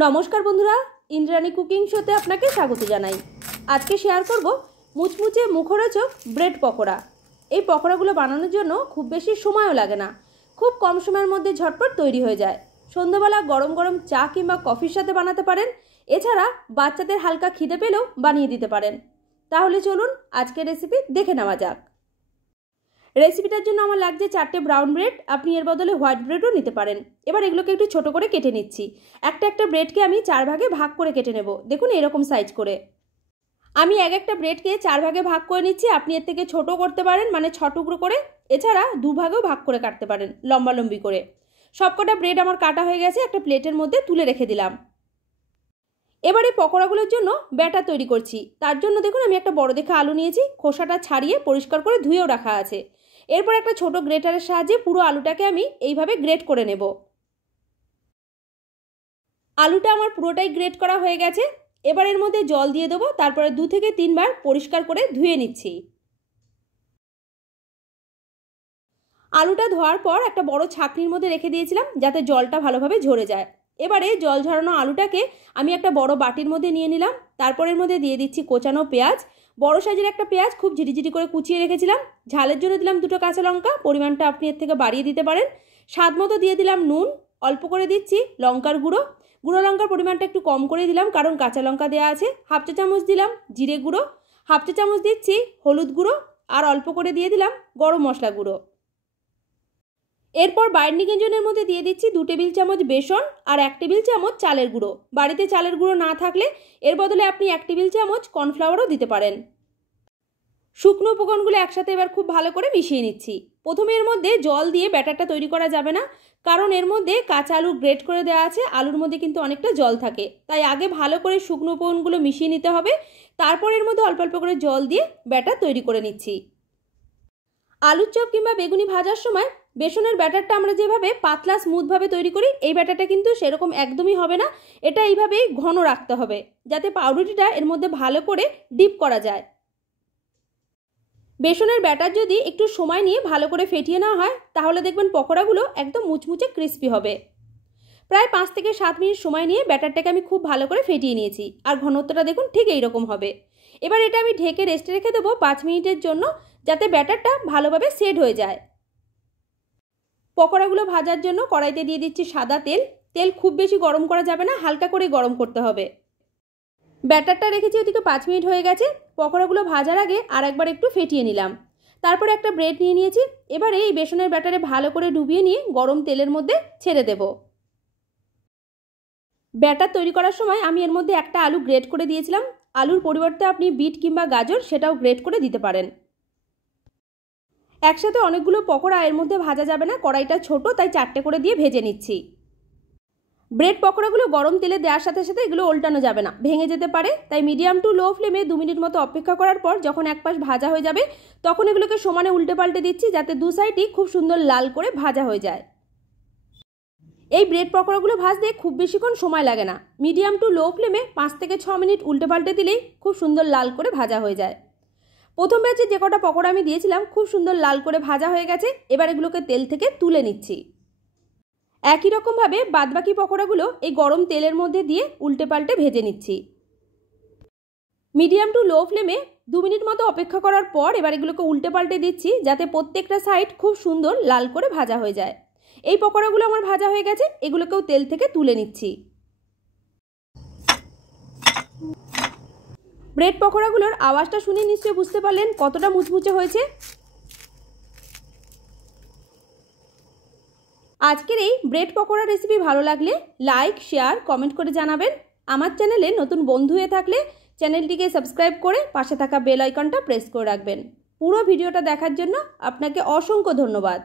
नमस्कार बंधुरा इंद्राणी कुकिंग शोते आपनाके स्वागत जानाई। आज के शेयर करब मुचमुचे मुखरोचक ब्रेड पकोड़ा। এই পকোড়াগুলো বানানোর জন্য খুব বেশি সময়ও লাগে না, খুব কম সময়ের মধ্যে ঝটপট তৈরি হয়ে যায়। সন্ধ্যাবেলা গরম গরম চা কিংবা কফির সাথে বানাতে পারেন। এছাড়া বাচ্চাদের হালকা খিদে পেলেও বানিয়ে দিতে পারেন। তাহলে চলুন আজকের রেসিপি দেখে নেওয়া যাক। রেসিপিটার জন্য আমার লাগছে 4টে ব্রাউন ব্রেড, আপনি এর বদলে হোয়াইট ব্রেডও নিতে পারেন। এবার এগুলোকে একটু ছোট করে কেটে নিচ্ছি। একটা একটা ব্রেডকে আমি 4 ভাগে ভাগ করে কেটে নেব। দেখুন এরকম সাইজ করে আমি একটা ব্রেডকে 4 ভাগে ভাগ করে নিচ্ছি। আপনি এর থেকে ছোট করতে পারেন, মানে 6 টুকরো করে। এছাড়া 2 ভাগেও ভাগ করে কাটতে পারেন, লম্বা লম্বি করে। সবকটা ব্রেড আমার কাটা হয়ে গেছে, একটা প্লেটের মধ্যে তুলে রেখে দিলাম। এবারে পকোড়াগুলোর জন্য ব্যাটার তৈরি করছি। তার জন্য দেখুন আমি একটা বড় দেখে আলু নিয়েছি, খোসাটা ছাড়িয়ে পরিষ্কার করে ধুয়েও রাখা আছে। এরপর একটা ছোট গ্রেটারের সাহায্যে পুরো আলুটাকে আমি এইভাবে গ্রেট করে নেব। আলুটা আমার পুরোটাই গ্রেট করা হয়ে গেছে। এবার এর মধ্যে জল দিয়ে দেবো, তারপরে 2 থেকে 3 বার পরিষ্কার করে ধুয়ে নিচ্ছি। আলুটা ধোয়ার পর একটা বড় ছাঁকনির মধ্যে রেখে দিয়েছিলাম যাতে জলটা ভালোভাবে ঝরে যায়। এবারে জল ঝরানো আলুটাকে আমি একটা বড় বাটির মধ্যে নিয়ে নিলাম। তারপর এর মধ্যে দিয়ে দিচ্ছি কোচানো পেঁয়াজ। বড় সাইজের একটা পেঁয়াজ খুব ঝিরিঝিরি করে কুচিয়ে রেখেছিলাম। ঝালের জন্য দিলাম 2টো কাঁচা লঙ্কা, পরিমাণটা আপনি এর থেকে বাড়িয়ে দিতে পারেন। স্বাদ মতো দিয়ে দিলাম নুন, অল্প করে দিচ্ছি লঙ্কার গুঁড়ো। গুঁড়ো লঙ্কার পরিমাণটা একটু কম করে দিলাম কারণ কাঁচা লঙ্কা দেওয়া আছে। হাফ চা চামচ দিলাম জিরে গুঁড়ো, হাফ চা চামচ দিচ্ছি হলুদ গুঁড়ো, আর অল্প করে দিয়ে দিলাম গরম মশলা গুঁড়ো। এরপর বাইন্ডিং এজেন্টের মধ্যে দিয়ে দিচ্ছি 2 টেবিল চামচ বেসন আর 1 টেবিল চামচ চালের গুঁড়ো। বাড়িতে চালের গুঁড়ো না থাকলে এর বদলে আপনি 1 টেবিল চামচ কর্নফ্লাওয়ারও দিতে পারেন। শুকনো উপকরণগুলো একসাথে এবার খুব ভালো করে মিশিয়ে নিচ্ছি। প্রথমে এর মধ্যে জল দিয়ে ব্যাটারটা তৈরি করা যাবে না, কারণ এর মধ্যে কাঁচা আলু গ্রেট করে দেওয়া আছে। আলুর মধ্যে কিন্তু অনেকটা জল থাকে, তাই আগে ভালো করে শুকনো উপকরণগুলো মিশিয়ে নিতে হবে। তারপর এর মধ্যে অল্প অল্প করে জল দিয়ে ব্যাটার তৈরি করে নিচ্ছি। আলুর চপ কিংবা বেগুনি ভাজার সময় বেসনের ব্যাটারটা আমরা যেভাবে পাতলা স্মুথভাবে তৈরি করি, এই ব্যাটারটা কিন্তু সেরকম একদমই হবে না। এটা এইভাবেই ঘন রাখতে হবে যাতে পাউরুটিটা এর মধ্যে ভালো করে ডিপ করা যায়। বেসনের ব্যাটার যদি একটু সময় নিয়ে ভালো করে ফেটিয়ে নেওয়া হয় তাহলে দেখবেন পকোড়াগুলো একদম মুচমুচে ক্রিস্পি হবে। প্রায় 5 থেকে 7 মিনিট সময় নিয়ে ব্যাটারটাকে আমি খুব ভালো করে ফেটিয়ে নিয়েছি, আর ঘনত্বটা দেখুন ঠিক এইরকম হবে। এবার এটা আমি ঢেকে রেস্টে রেখে দেবো 5 মিনিটের জন্য, যাতে ব্যাটারটা ভালোভাবে সেট হয়ে যায়। পকোড়াগুলো ভাজার জন্য কড়াইতে দিয়ে দিচ্ছি সাদা তেল। তেল খুব বেশি গরম করা যাবে না, হালকা করে গরম করতে হবে। ব্যাটারটা রেখেছি ওদিকে 5 মিনিট হয়ে গেছে। পকোড়াগুলো ভাজার আগে আর একবার একটু ফেটিয়ে নিলাম। তারপর একটা ব্রেড নিয়ে নিয়েছি। এবারে এই বেসনের ব্যাটারে ভালো করে ডুবিয়ে নিয়ে গরম তেলের মধ্যে ছেড়ে দেব। ব্যাটার তৈরি করার সময় আমি এর মধ্যে একটা আলু গ্রেট করে দিয়েছিলাম। আলুর পরিবর্তে আপনি বিট কিংবা গাজর সেটাও গ্রেট করে দিতে পারেন। একসাথে অনেকগুলো পকোড়া এর মধ্যে ভাজা যাবে না, কড়াইটা ছোট, তাই 4টে করে দিয়ে ভেজে নিচ্ছি। ব্রেড পকোড়াগুলো গরম তেলে দেওয়ার সাথে সাথে এগুলো উল্টানো যাবে না, ভেঙে যেতে পারে। তাই মিডিয়াম টু লো ফ্লেমে 2 মিনিট মতো অপেক্ষা করার পর যখন এক পাশ ভাজা হয়ে যাবে তখন এগুলোকে সমানে উল্টে পাল্টে দিচ্ছি যাতে 2 সাইডই খুব সুন্দর লাল করে ভাজা হয়ে যায়। এই ব্রেড পকোড়াগুলো ভাজতে খুব বেশিক্ষণ সময় লাগে না। মিডিয়াম টু লো ফ্লেমে 5 থেকে 6 মিনিট উল্টে পাল্টে দিলেই খুব সুন্দর লাল করে ভাজা হয়ে যায়। প্রথম ব্যাচে যে কটা পকোড়া আমি দিয়েছিলাম খুব সুন্দর লাল করে ভাজা হয়ে গেছে। এবার এগুলোকে তেল থেকে তুলে নিচ্ছি। একই রকমভাবে বাদবাকি পকোড়াগুলো এই গরম তেলের মধ্যে দিয়ে উল্টে পাল্টে ভেজে নিচ্ছি। মিডিয়াম টু লো ফ্লেমে 2 মিনিট মতো অপেক্ষা করার পর এবার এগুলোকে উল্টে পাল্টে দিচ্ছি যাতে প্রত্যেকটা সাইড খুব সুন্দর লাল করে ভাজা হয়ে যায়। এই পকোড়াগুলো আমার ভাজা হয়ে গেছে, এগুলোকেও তেল থেকে তুলে নিচ্ছি। ব্রেড পকোড়াগুলোর আওয়াজটা শুনে নিশ্চয়ই বুঝতে পারলেন কতটা মুচমুচে হয়েছে। আজকের এই ব্রেড পকোড়া রেসিপি ভালো লাগলে লাইক, শেয়ার, কমেন্ট করে জানাবেন। আমার চ্যানেলে নতুন বন্ধু হয়ে থাকলে চ্যানেলটিকে সাবস্ক্রাইব করে পাশে থাকা বেল আইকনটা প্রেস করে রাখবেন। পুরো ভিডিওটা দেখার জন্য আপনাকে অসংখ্য ধন্যবাদ।